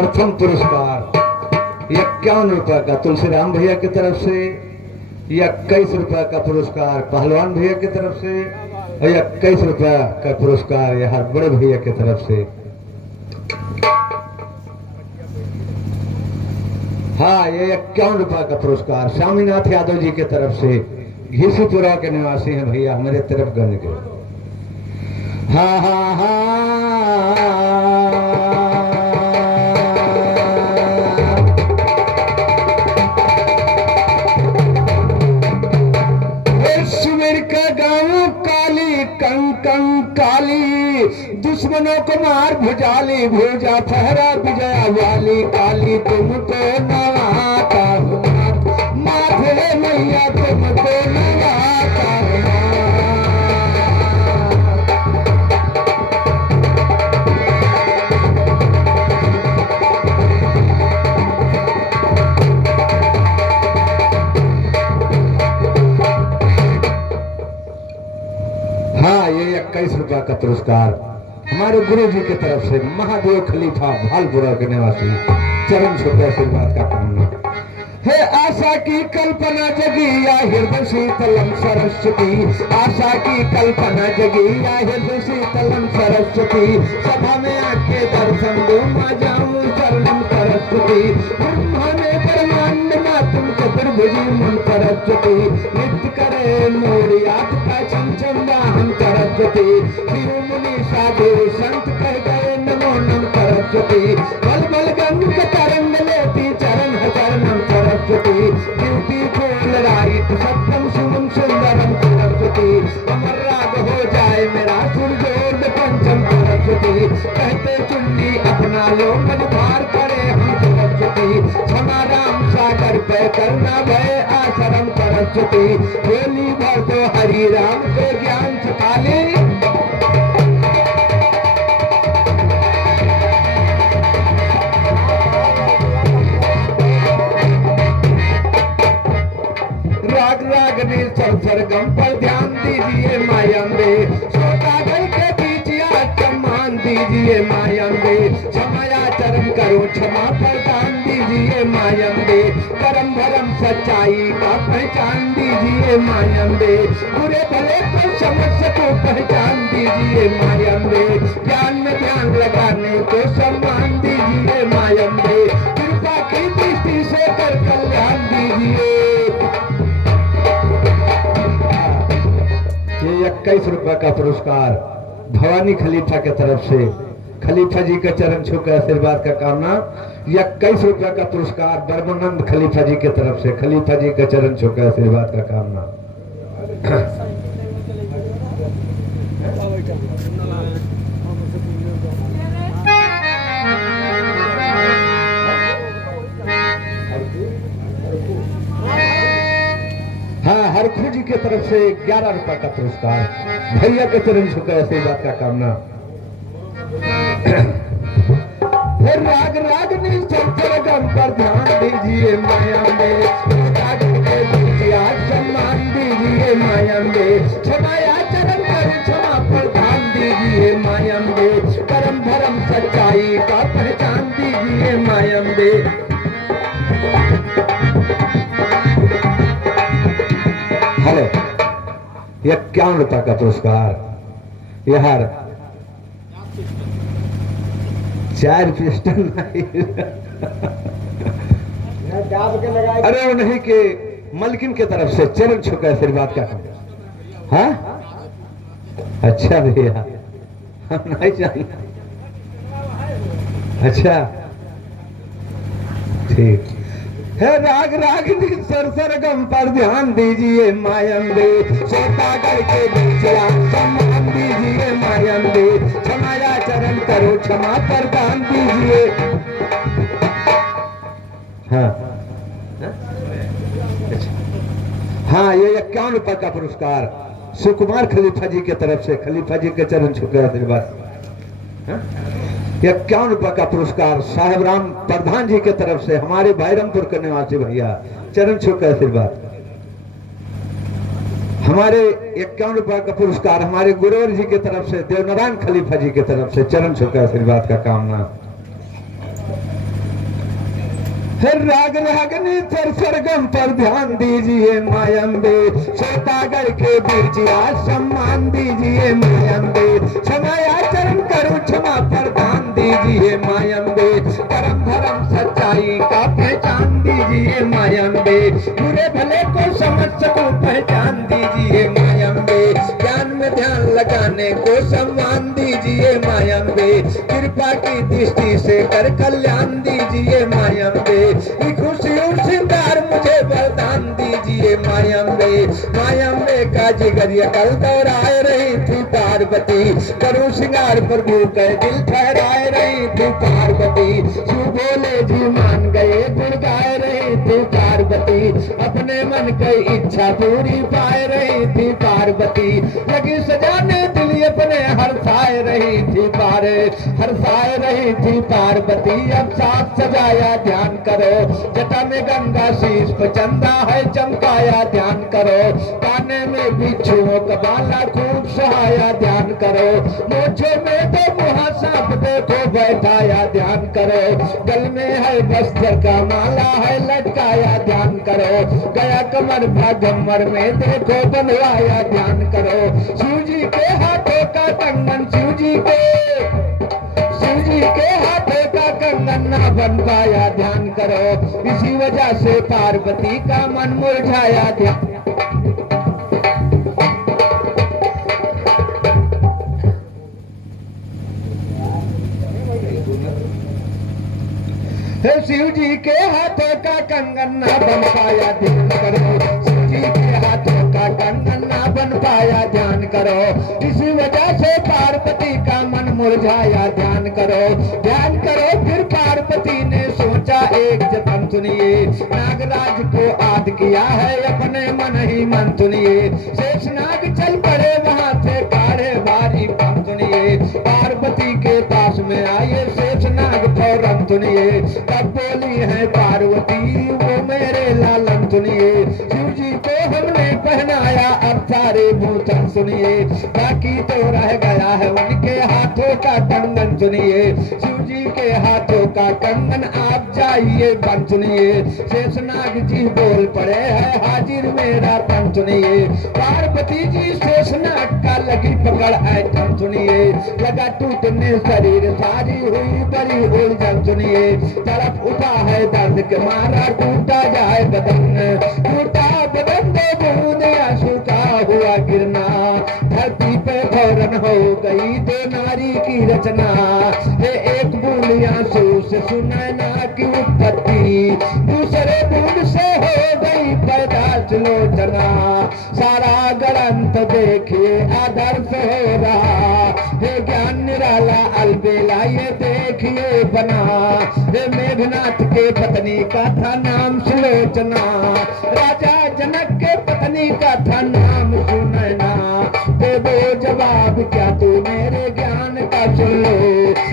प्रथम पुरस्कार 51 रुपए का तुलसीराम भैया की तरफ से, 21 रुपए का पुरस्कार पहलवान भैया की तरफ से और 21 रुपए का पुरस्कार यहाँ बड़े भैया की तरफ से। हाँ, ये 51 रुपए का पुरस्कार स्वामीनाथ यादव जी की तरफ से, घीसीपुरा के निवासी हैं भैया हमारे तरफ गंज के। हाँ हाँ हाँ, काली दुश्मनों को मार भुजाली भुजा फहरा विजया वाली काली तुमको नवाता हूँ माथे मैया तुमको नवाता हूँ। हाँ, ये 21 रुपए का पुरस्कार हमारे गुरु जी की तरफ से महादेव खलीफा भालपुरा के निवासी चरण छुपे आशीर्वाद का कामना है। आशा की कल्पना जगी या हृदय शीतलम सरस्वती, आशा की कल्पना जगी या हृदय शीतलम सरस्वती, सभा में आके दर्शन दो मां जाऊं चरणम सरस्वती, ब्रह्मांड ब्रह्मांड मां तुम चतुर्भुजी मन सरस्वती, नित्य करे मोरी आपका चमचम हम सरस्वती, शिव मुनि साधु संत कह गए नमो नम सरस्वती, बल बल गंग के तरंग लेती चरण चरणम सरस्वती, ब्यूटीफुल राइट सत्यम शुभम सुंदरम सरस्वती, अमर राग हो जाए मेरा सुरजोर पंचम सरस्वती, कहते चुन्नी अपना लो मझधार करे हम सरस्वती, क्षमा राम सागर पे करना भय आश्रम सरस्वती, बोली भर दो हरि राम को ज्ञान सकाले। राग रागनी सरगम पर ध्यान दीजिए मायंबे, छोटा गल के बीच सम्मान दीजिए मायंबे, क्षमायाचरण करो क्षमा प्रदान दीजिए मायंबे, करम भरम सच्चाई का पहचान दीजिए मायंबे, बुरे भले को समझ को पहचान दीजिए मायंबे, ज्ञान में ध्यान लगाने को सम्मान दीजिए मायंबे, कृपा की दृष्टि से कर कल्याण दीजिए। ये 21 रुपए का पुरस्कार भवानी खलीफा के तरफ से, खलीफा जी के चरण छूकर आशीर्वाद का कामना। 21 रुपए का पुरस्कार बर्मनंद खलीफा जी की तरफ से, खलीफा जी के चरण छूकर आशीर्वाद का कामना। हाँ, हरखू जी की तरफ से 11 रुपए का पुरस्कार भैया के चरण छूकर आशीर्वाद का कामना। राग रागनी सरगम पर ध्यान दीजिए मायंबे, सम्मान दीजिए मायंबे, क्षमायाचरण कर क्षमा प्रदान दीजिए मायंबे, करम धर्म सच्चाई का पहचान दीजिए मायंबे। हेलो, 51 रुपए का पुरस्कार यार 4 पिस्टल नहीं अरे वो नहीं के मलकिन के तरफ से चरण छुका आशीर्वाद का। हाँ, अच्छा भैया हम नहीं जानते। अच्छा ठीक है। राग रागनी सरगम पर ध्यान दीजिए मायंबे, सोतागर के बीच सम्मान दीजिए मायंबे, क्षमायाचरण करो क्षमा प्रदान दीजिए। हाँ हाँ, ये 51 रुपए का पुरस्कार सुकुमार खलीफा जी की तरफ से, खलीफा जी के चरण छुकर आशीर्वाद। 51 रुपए का पुरस्कार साहेब राम प्रधान जी की तरफ से, हमारे भाईरमपुर के निवासी भैया चरण छुकर आशीर्वाद। हमारे 51 रुपए का पुरस्कार हमारे गुरुवर जी की तरफ से, देवनारायण खलीफा जी की तरफ से चरण छुकर आशीर्वाद का कामना। राग रागनी सर सरगम पर ध्यान दीजिए मायम्बे, श्वेतागर के बीजिया सम्मान दीजिए मायम्बे, क्षमायाचरण करूं क्षमा प्रदान दीजिए मायम्बे, परम धर्म सच्चाई का पहचान दीजिए मायम्बे, बुरे भले को समझ सकूं पहचान दीजिए मायम्बे, ज्ञान में ध्यान लगाने को सम्मान दीजिए मायम्बे, कृपा की दृष्टि से कर कल्याण दीजिए मायम्बे, खुशी और श्रृंगार मुझे वरदान दीजिए मायम्बे, मायम्बे का जिगरिया कल दोहराए रही थी पार्वती, करूं श्रृंगार प्रभु के दिल ठहराए रही थी पार्वती, शिव बोले जी मान गए गुण गाए रही थी पार्वती, अपने मन की इच्छा पूरी पाए रही थी पार्वती, लगी सजाने दिल अपने हर्षाए रही थी हर्षाए रही थी पार्वती, अब साथ सजाया ध्यान करो, जटा में गंगा शीश पर चंदा है चमकाया ध्यान करो, काने में बिच्छुओं का बाला खूब सुहाया ध्यान करो, मोछे में तो मुहासाप देखो बैठाया ध्यान करो, गल में है वस्त्र का माला है लटकाया ध्यान करो, गया कमर भागमर में देखो बनवाया ध्यान करो, शिव जी के हाथों का कंगन शिव जी के हाथों का कंगन ना बन पाया ध्यान करो, इसी वजह से पार्वती का मन मुरझाया ध्यान। शिव जी के हाथों का कंगन ना बन पाया ध्यान करो, शिव जी के हाथों का कंगन ना बन पाया ध्यान करो, इसी वजह से पार्वती का मन मुरझाया ध्यान करो फिर पार्वती ने सोचा एक जतन सुनिए, नागराज को आद किया है अपने मन ही मन सुनिए, शेषनाग चल पड़े वहां से काढ़े भारी पन सुनिए, पार्वती के पास में आए शेषनाग फौरन सुनिए, तब बोली है पार्वती वो मेरे लालन सुनिए, शिव जी को हमने पहनाया अब सारे भूषण सुनिए, बाकी तो रह गया है उनके हाथों का कंगन सुनिए, शिव जी के हाथों का कंगन आप जाइए बन सुनिए, शेषनाग जी बोल पड़े है हाजिर मेरा तन सुनिए, पार्वती जी शेषनाग का लगी पकड़ ऐठन सुनिए, लगा टूटने शरीर सारी हुई बड़ी उलझन सुनिए, तरफ उठा है दर्द के मारा टूटा जाए बदन, टूटा बदन दो बूंद आंसू का हुआ गिरना, धरती पे फौरन हो गई दो नारी की रचना, ये एक बूंद आंसू से सुनैना की उत्पत्ति, दूसरे बूंद से हो गई पैदा सुलोचना, सारा ग्रंथ देखिए आदर्श हो रहा, हे ज्ञान निराला अलबेला ये देखिए बना, हे मेघनाथ के पत्नी का था नाम सुलोचना, राजा जनक के पत्नी का था नाम सुनैना, दे दो जवाब क्या तू मेरे ज्ञान का सुन लो,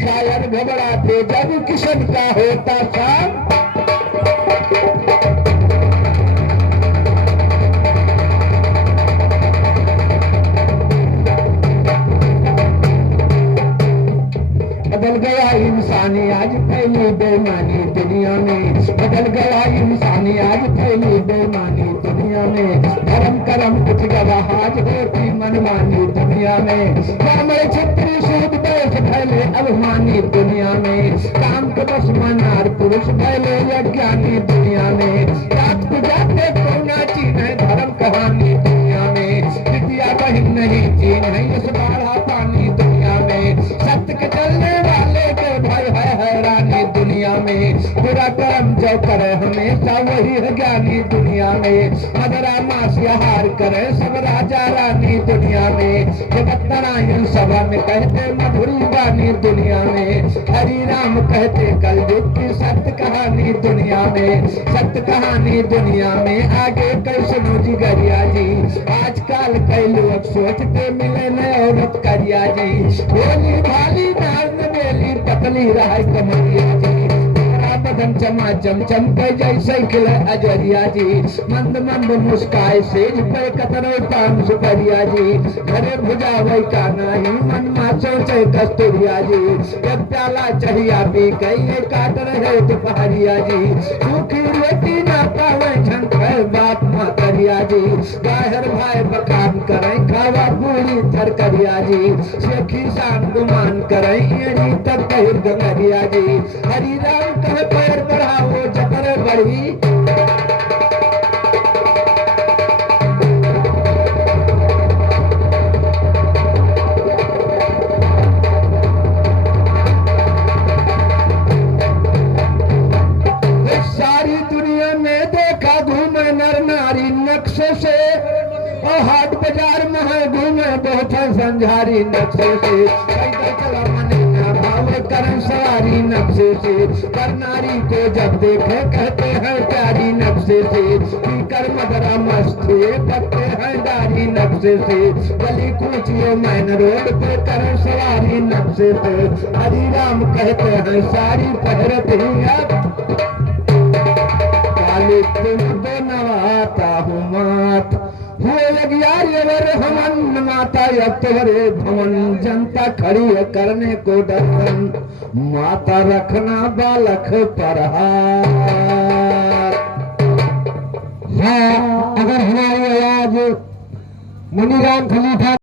शायर घबराते जब किशन का होता शाम, बदल गया इंसानी आज फैली बेईमानी दुनिया में, बदल गया इंसानी आज फैली बेईमानी दुनिया में, धर्म कर्म कुछ गवाहाज होती मनमानी दुनिया में, ब्राह्मण क्षत्रिय शूद्र देश फैले अभिमानी दुनिया में, काम के बस मनार पुरुष फैले अज्ञानी दुनिया में, रात को जाते कोना चीन है धर्म कहानी दुनिया में, विद्या बहिन नहीं चीन है इस बाढ़ा पानी दुनिया में, सत्य के चलने वाले के भाई है हैरानी दुनिया में, बुरा कर्म जो करे हमेशा वही है ज्ञानी दुनिया में, मदरा मांस हार करे सब राजा रानी दुनिया में, जगत नारायण सभा में कहते मधुरी वाणी दुनिया में, हरि राम कहते कल युग की सत्य कहानी दुनिया में, सत्य कहानी दुनिया में आगे कल सुनो जिगरिया जी, आजकल कई लोग सोचते मिले न औरत करिया जी, भोली भाली नार बेली पतली रहा कमरिया जी, बदन चमाचम चमके जैसे खिले अजरिया जी, मंद मंद मुस्काए सेज पे कतरो पान सुपरिया जी, घरे भुजावे का नाही मन मा सोचे कस्तूरिया जी, जब प्याला चाहिया पी कई काट रहे दोपहरिया जी, सूखी रोटी ना पावे झंखे बाप मातरिया जी, बाहर भाई बकान करे खावा पूरी थरकरिया जी, शेखी शान गुमान करे एड़ी तक कहिर गंगरिया जी, हरि राम कहे पैर बढ़ाओ जतर बढ़ी। सारी दुनिया में देखा घूमे नर नारी नक्शे से, और हाट बाजार में है घूमे बहुत संझारी नक्शे से, पैदल चला मने ना भाव करम सवारी नक्शे से, कर नारी को जब देखे कहते हैं प्यारी नक्शे से, पीकर मदरा मस्त पकते हैं दारी नक्शे से, गली कूचिए मैन रोड पे करम सवारी नक्शे से, हरि राम कहते हैं सारी पहरत ही अब काली तुम तो नवाता हूँ मात हुए लगियार हमन माता अब तोरे भवन, जनता खड़ी है करने को दर्शन, माता रखना बालक पर हाथ। हाँ, अगर हमारी आवाज मुनीराम खलीफा